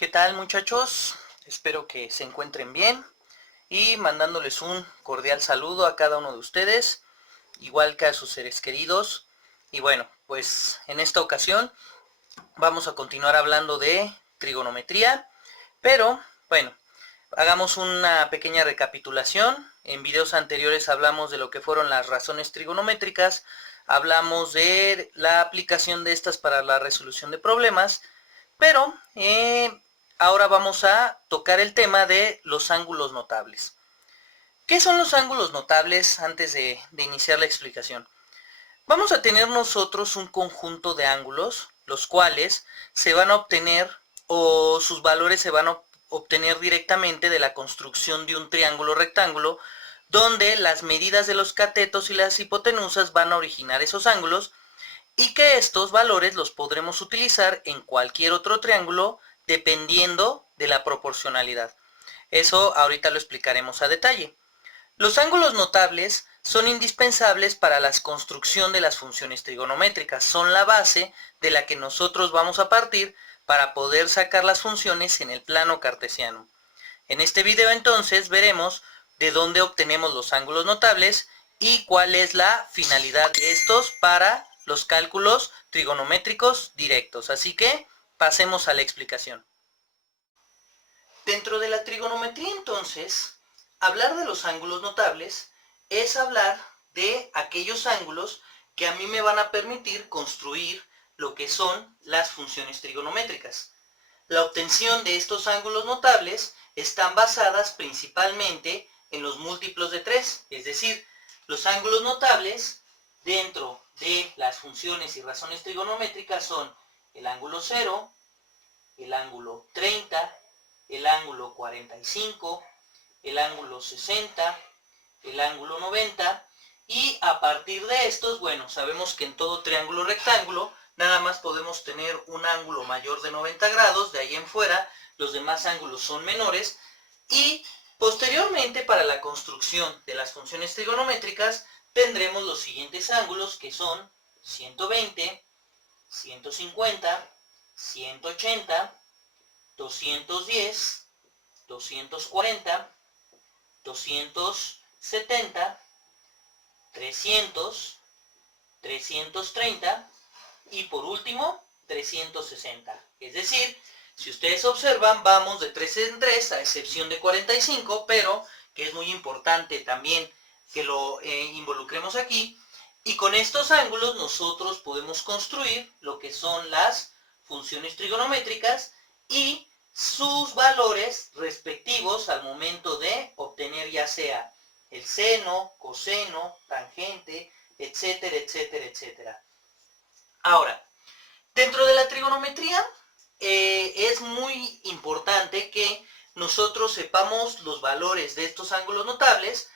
¿Qué tal, muchachos? Espero que se encuentren bien y mandándoles un cordial saludo a cada uno de ustedes, igual que a sus seres queridos. Y bueno, pues en esta ocasión vamos a continuar hablando de trigonometría, pero bueno, hagamos una pequeña recapitulación. En videos anteriores hablamos de lo que fueron las razones trigonométricas, hablamos de la aplicación de estas para la resolución de problemas, pero ahora vamos a tocar el tema de los ángulos notables. ¿Qué son los ángulos notables antes de iniciar la explicación? Vamos a tener nosotros un conjunto de ángulos, los cuales se van a obtener o sus valores se van a obtener directamente de la construcción de un triángulo rectángulo, donde las medidas de los catetos y las hipotenusas van a originar esos ángulos, y que estos valores los podremos utilizar en cualquier otro triángulo dependiendo de la proporcionalidad. Eso ahorita lo explicaremos a detalle. Los ángulos notables son indispensables para la construcción de las funciones trigonométricas. Son la base de la que nosotros vamos a partir para poder sacar las funciones en el plano cartesiano. En este video entonces veremos de dónde obtenemos los ángulos notables y cuál es la finalidad de estos para los cálculos trigonométricos directos. Así que pasemos a la explicación. Dentro de la trigonometría entonces, hablar de los ángulos notables es hablar de aquellos ángulos que a mí me van a permitir construir lo que son las funciones trigonométricas. La obtención de estos ángulos notables están basadas principalmente en los múltiplos de 3, es decir, los ángulos notables dentro de las funciones y razones trigonométricas son el ángulo 0, el ángulo 30, el ángulo 45, el ángulo 60, el ángulo 90, y a partir de estos, bueno, sabemos que en todo triángulo rectángulo nada más podemos tener un ángulo mayor de 90 grados, de ahí en fuera los demás ángulos son menores, y posteriormente para la construcción de las funciones trigonométricas tendremos los siguientes ángulos, que son 120, 150, 180, 210, 240, 270, 300, 330 y por último 360. Es decir, si ustedes observan, vamos de 3 en 3 a excepción de 45, pero que es muy importante también que lo involucremos aquí. Y con estos ángulos nosotros podemos construir lo que son las funciones trigonométricas y sus valores respectivos al momento de obtener ya sea el seno, coseno, tangente, etcétera, etcétera, etcétera. Ahora, dentro de la trigonometría es muy importante que nosotros sepamos los valores de estos ángulos notables,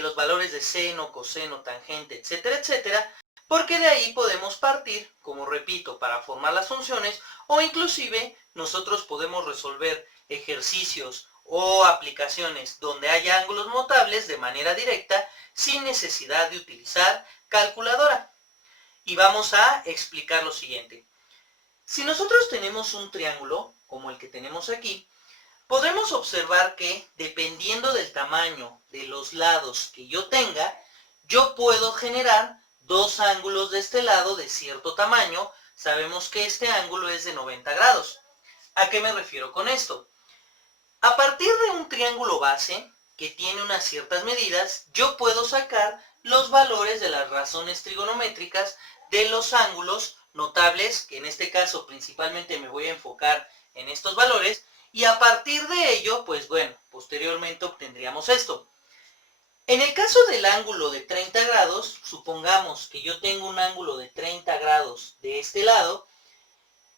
los valores de seno, coseno, tangente, etcétera, etcétera, porque de ahí podemos partir, como repito, para formar las funciones, o inclusive nosotros podemos resolver ejercicios o aplicaciones donde haya ángulos notables de manera directa sin necesidad de utilizar calculadora. Y vamos a explicar lo siguiente. Si nosotros tenemos un triángulo, como el que tenemos aquí, podremos observar que dependiendo del tamaño de los lados que yo tenga, yo puedo generar dos ángulos de este lado de cierto tamaño. Sabemos que este ángulo es de 90 grados. ¿A qué me refiero con esto? A partir de un triángulo base que tiene unas ciertas medidas, yo puedo sacar los valores de las razones trigonométricas de los ángulos notables, que en este caso principalmente me voy a enfocar en estos valores, y a partir de ello, pues bueno, posteriormente obtendríamos esto. En el caso del ángulo de 30 grados, supongamos que yo tengo un ángulo de 30 grados de este lado,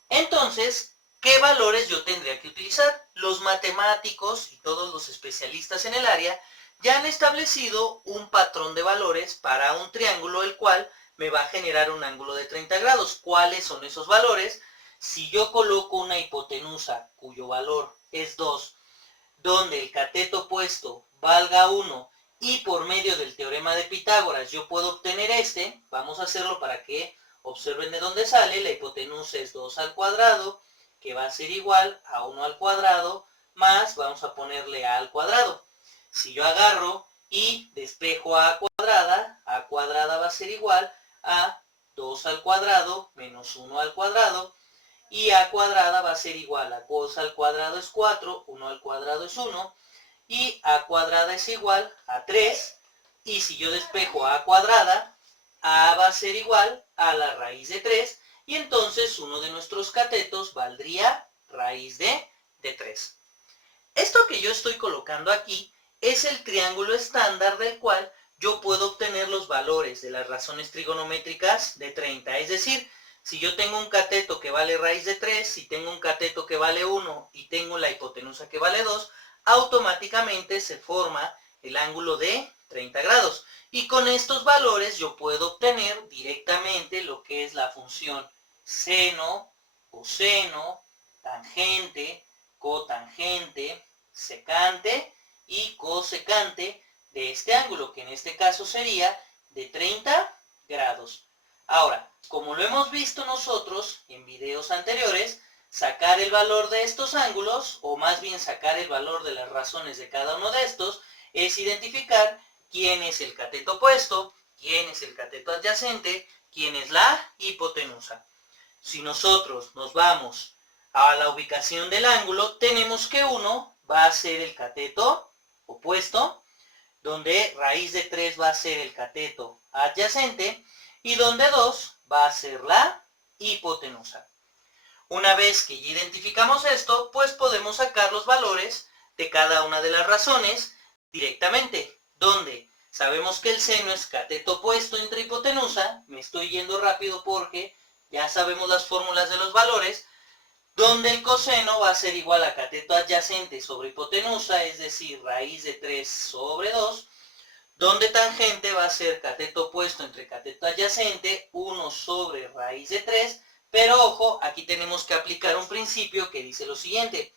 entonces, ¿qué valores yo tendría que utilizar? Los matemáticos y todos los especialistas en el área ya han establecido un patrón de valores para un triángulo, el cual me va a generar un ángulo de 30 grados. ¿Cuáles son esos valores? Si yo coloco una hipotenusa cuyo valor es 2, donde el cateto opuesto valga 1 y por medio del teorema de Pitágoras yo puedo obtener vamos a hacerlo para que observen de dónde sale. La hipotenusa es 2 al cuadrado que va a ser igual a 1 al cuadrado más, vamos a ponerle a al cuadrado. Si yo agarro y despejo a cuadrada va a ser igual a 2 al cuadrado menos 1 al cuadrado, y a cuadrada va a ser igual a 2 al cuadrado es 4, 1 al cuadrado es 1, y a cuadrada es igual a 3, y si yo despejo a cuadrada, a va a ser igual a la raíz de 3, y entonces uno de nuestros catetos valdría raíz de 3. Esto que yo estoy colocando aquí es el triángulo estándar del cual yo puedo obtener los valores de las razones trigonométricas de 30. Es decir, si yo tengo un cateto que vale raíz de 3, si tengo un cateto que vale 1 y tengo la hipotenusa que vale 2, automáticamente se forma el ángulo de 30 grados. Y con estos valores yo puedo obtener directamente lo que es la función seno, coseno, tangente, cotangente, secante y cosecante de este ángulo, que en este caso sería de 30 grados. Ahora, como lo hemos visto nosotros en videos anteriores, sacar el valor de estos ángulos, o más bien sacar el valor de las razones de cada uno de estos, es identificar quién es el cateto opuesto, quién es el cateto adyacente, quién es la hipotenusa. Si nosotros nos vamos a la ubicación del ángulo, tenemos que 1 va a ser el cateto opuesto, donde raíz de 3 va a ser el cateto adyacente, y donde 2 va a ser la hipotenusa. Una vez que ya identificamos esto, pues podemos sacar los valores de cada una de las razones directamente, donde sabemos que el seno es cateto opuesto entre hipotenusa, me estoy yendo rápido porque ya sabemos las fórmulas de los valores, donde el coseno va a ser igual a cateto adyacente sobre hipotenusa, es decir, raíz de 3 sobre 2, donde tangente va a ser cateto opuesto entre cateto adyacente, 1 sobre raíz de 3, pero ojo, aquí tenemos que aplicar un principio que dice lo siguiente: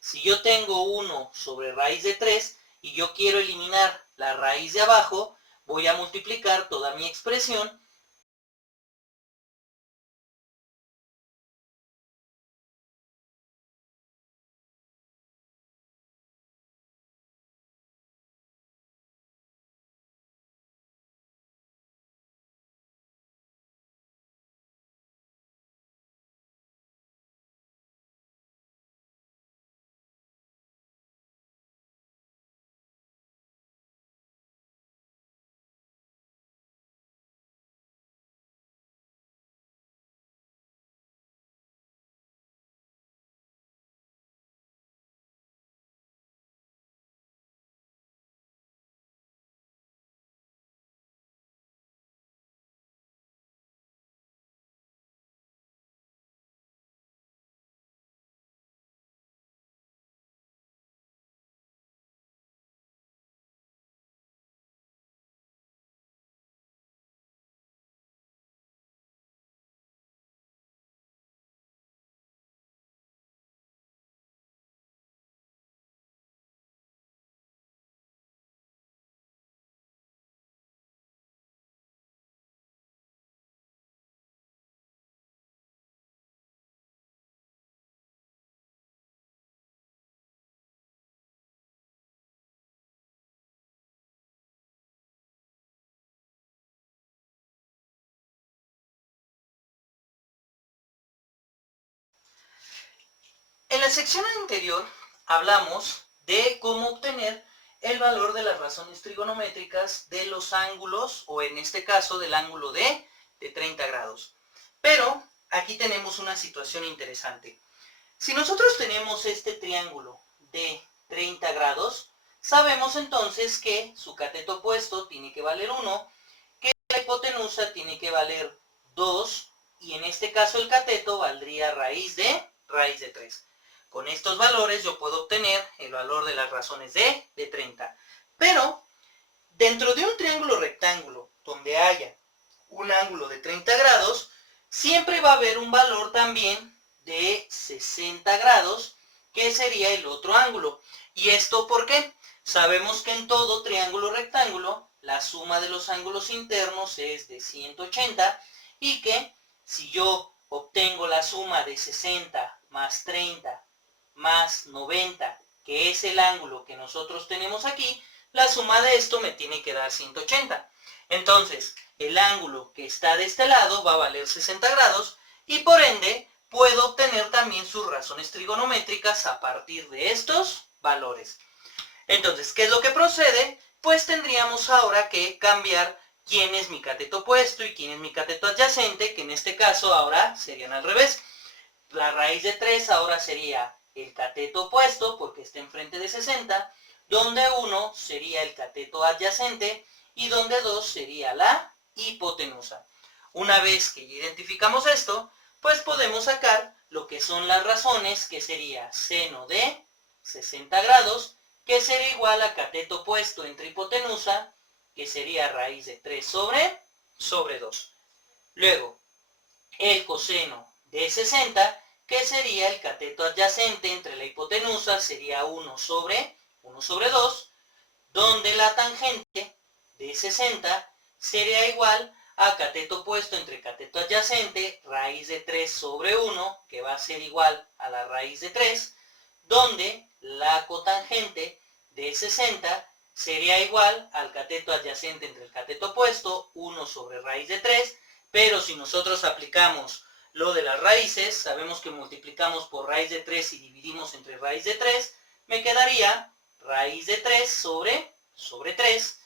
si yo tengo 1 sobre raíz de 3 y yo quiero eliminar la raíz de abajo, voy a multiplicar toda mi expresión En la sección anterior hablamos de cómo obtener el valor de las razones trigonométricas de los ángulos, o en este caso del ángulo de 30 grados. Pero aquí tenemos una situación interesante. Si nosotros tenemos este triángulo de 30 grados, sabemos entonces que su cateto opuesto tiene que valer 1, que la hipotenusa tiene que valer 2, y en este caso el cateto valdría raíz de 3. Con estos valores yo puedo obtener el valor de las razones de 30. Pero dentro de un triángulo rectángulo donde haya un ángulo de 30 grados, siempre va a haber un valor también de 60 grados, que sería el otro ángulo. ¿Y esto por qué? Sabemos que en todo triángulo rectángulo la suma de los ángulos internos es de 180, y que si yo obtengo la suma de 60 más 30 más 90, que es el ángulo que nosotros tenemos aquí, la suma de esto me tiene que dar 180. Entonces, el ángulo que está de este lado va a valer 60 grados y por ende puedo obtener también sus razones trigonométricas a partir de estos valores. Entonces, ¿qué es lo que procede? Pues tendríamos ahora que cambiar quién es mi cateto opuesto y quién es mi cateto adyacente, que en este caso ahora serían al revés. La raíz de 3 ahora sería el cateto opuesto, porque está enfrente de 60, donde 1 sería el cateto adyacente y donde 2 sería la hipotenusa. Una vez que identificamos esto, pues podemos sacar lo que son las razones, que sería seno de 60 grados, que sería igual a cateto opuesto entre hipotenusa, que sería raíz de 3 sobre 2. Luego, el coseno de 60, que sería el cateto adyacente entre la hipotenusa, sería 1 sobre 2, donde la tangente de 60 sería igual a cateto opuesto entre cateto adyacente, raíz de 3 sobre 1, que va a ser igual a la raíz de 3, donde la cotangente de 60 sería igual al cateto adyacente entre el cateto opuesto, 1 sobre raíz de 3, pero si nosotros aplicamos lo de las raíces, sabemos que multiplicamos por raíz de 3 y dividimos entre raíz de 3, me quedaría raíz de 3 sobre 3,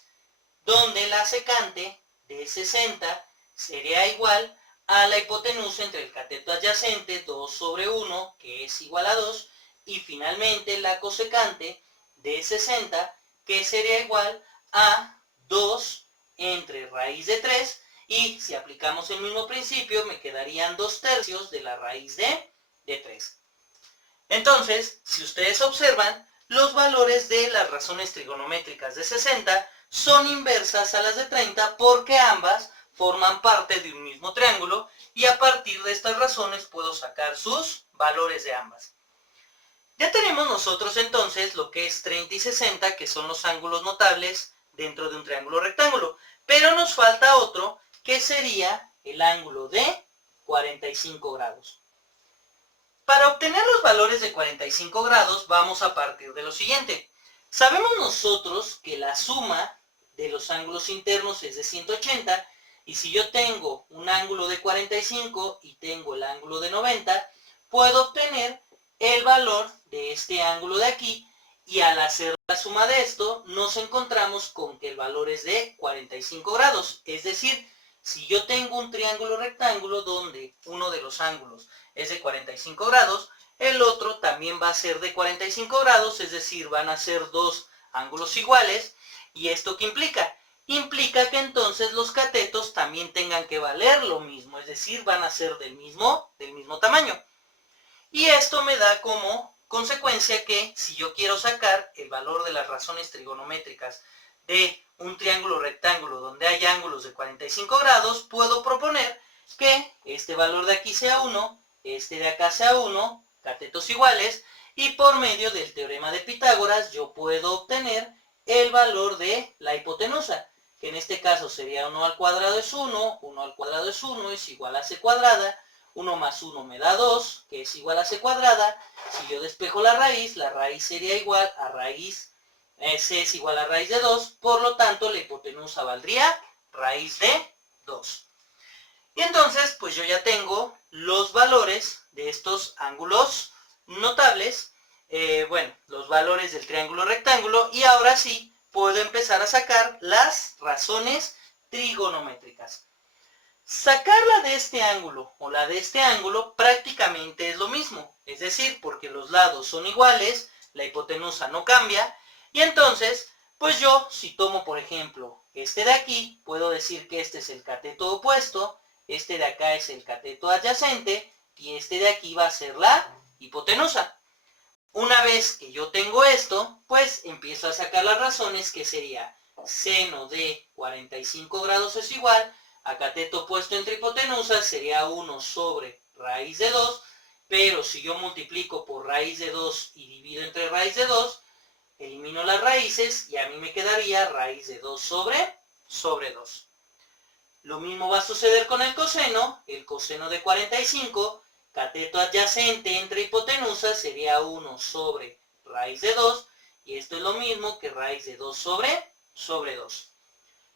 donde la secante de 60 sería igual a la hipotenusa entre el cateto adyacente, 2 sobre 1, que es igual a 2, y finalmente la cosecante de 60, que sería igual a 2 entre raíz de 3, y si aplicamos el mismo principio, me quedarían 2/3 de la raíz de 3. Entonces, si ustedes observan, los valores de las razones trigonométricas de 60 son inversas a las de 30 porque ambas forman parte de un mismo triángulo y a partir de estas razones puedo sacar sus valores de ambas. Ya tenemos nosotros entonces lo que es 30 y 60, que son los ángulos notables dentro de un triángulo rectángulo, pero nos falta otro que sería el ángulo de 45 grados. Para obtener los valores de 45 grados vamos a partir de lo siguiente. Sabemos nosotros que la suma de los ángulos internos es de 180 y si yo tengo un ángulo de 45 y tengo el ángulo de 90, puedo obtener el valor de este ángulo de aquí y al hacer la suma de esto nos encontramos con que el valor es de 45 grados. Es decir, si yo tengo un triángulo rectángulo donde uno de los ángulos es de 45 grados, el otro también va a ser de 45 grados, es decir, van a ser dos ángulos iguales. ¿Y esto qué implica? Implica que entonces los catetos también tengan que valer lo mismo, es decir, van a ser del mismo tamaño. Y esto me da como consecuencia que si yo quiero sacar el valor de las razones trigonométricas de un triángulo rectángulo donde hay ángulos de 45 grados, puedo proponer que este valor de aquí sea 1, este de acá sea 1, catetos iguales, y por medio del teorema de Pitágoras yo puedo obtener el valor de la hipotenusa, que en este caso sería 1 al cuadrado es 1, 1 al cuadrado es 1, es igual a c cuadrada, 1 más 1 me da 2, que es igual a c cuadrada. Si yo despejo la raíz sería igual a raíz, c es igual a raíz de 2, por lo tanto la hipotenusa valdría raíz de 2. Y entonces, pues yo ya tengo los valores de estos ángulos notables, los valores del triángulo rectángulo, y ahora sí puedo empezar a sacar las razones trigonométricas. Sacarla de este ángulo o la de este ángulo prácticamente es lo mismo, es decir, porque los lados son iguales, la hipotenusa no cambia, y entonces, pues yo, si tomo por ejemplo este de aquí, puedo decir que este es el cateto opuesto, este de acá es el cateto adyacente, y este de aquí va a ser la hipotenusa. Una vez que yo tengo esto, pues empiezo a sacar las razones, que sería seno de 45 grados es igual a cateto opuesto entre hipotenusa, sería 1 sobre raíz de 2, pero si yo multiplico por raíz de 2 y divido entre raíz de 2, elimino las raíces y a mí me quedaría raíz de 2 sobre 2. Lo mismo va a suceder con el coseno de 45, cateto adyacente entre hipotenusa sería 1 sobre raíz de 2, y esto es lo mismo que raíz de 2 sobre 2.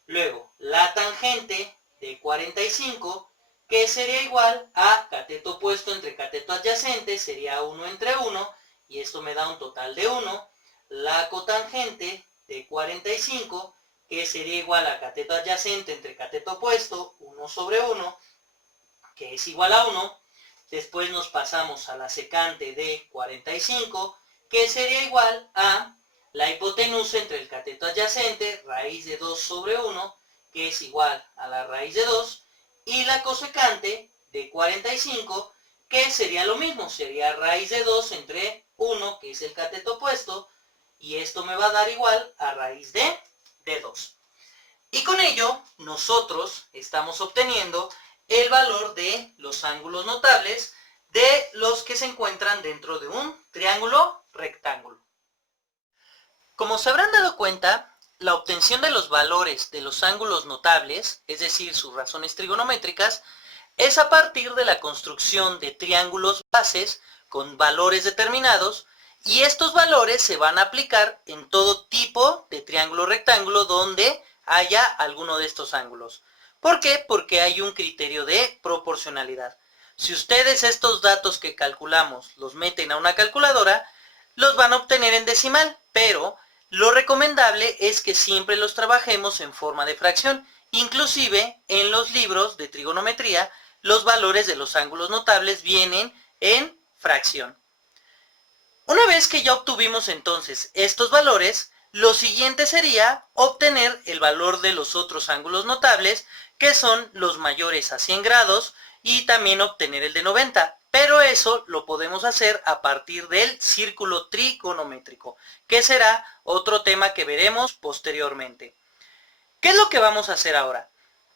Luego, la tangente de 45, que sería igual a cateto opuesto entre cateto adyacente, sería 1 entre 1, y esto me da un total de 1. La cotangente de 45, que sería igual a cateto adyacente entre cateto opuesto, 1 sobre 1, que es igual a 1. Después nos pasamos a la secante de 45, que sería igual a la hipotenusa entre el cateto adyacente, raíz de 2 sobre 1, que es igual a la raíz de 2, y la cosecante de 45, que sería lo mismo, sería raíz de 2 entre 1, que es el cateto opuesto, y esto me va a dar igual a raíz de 2. Y con ello, nosotros estamos obteniendo el valor de los ángulos notables de los que se encuentran dentro de un triángulo rectángulo. Como se habrán dado cuenta, la obtención de los valores de los ángulos notables, es decir, sus razones trigonométricas, es a partir de la construcción de triángulos bases con valores determinados, y estos valores se van a aplicar en todo tipo de triángulo rectángulo donde haya alguno de estos ángulos. ¿Por qué? Porque hay un criterio de proporcionalidad. Si ustedes estos datos que calculamos los meten a una calculadora, los van a obtener en decimal, pero lo recomendable es que siempre los trabajemos en forma de fracción. Inclusive en los libros de trigonometría, los valores de los ángulos notables vienen en fracción. Una vez que ya obtuvimos entonces estos valores, lo siguiente sería obtener el valor de los otros ángulos notables, que son los mayores a 100 grados, y también obtener el de 90. Pero eso lo podemos hacer a partir del círculo trigonométrico, que será otro tema que veremos posteriormente. ¿Qué es lo que vamos a hacer ahora?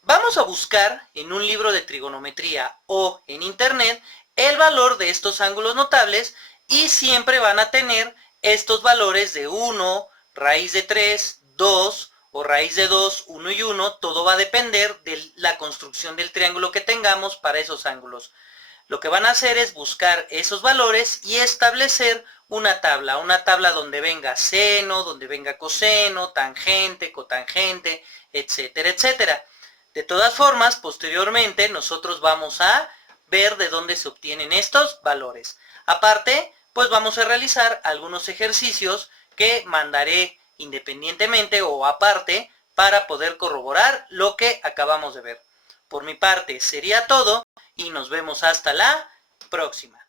Vamos a buscar en un libro de trigonometría o en internet el valor de estos ángulos notables, y siempre van a tener estos valores de 1, raíz de 3, 2 o raíz de 2, 1 y 1. Todo va a depender de la construcción del triángulo que tengamos para esos ángulos. Lo que van a hacer es buscar esos valores y establecer una tabla donde venga seno, donde venga coseno, tangente, cotangente, etcétera, etcétera. De todas formas, posteriormente nosotros vamos a ver de dónde se obtienen estos valores. Aparte, pues vamos a realizar algunos ejercicios que mandaré independientemente o aparte para poder corroborar lo que acabamos de ver. Por mi parte sería todo y nos vemos hasta la próxima.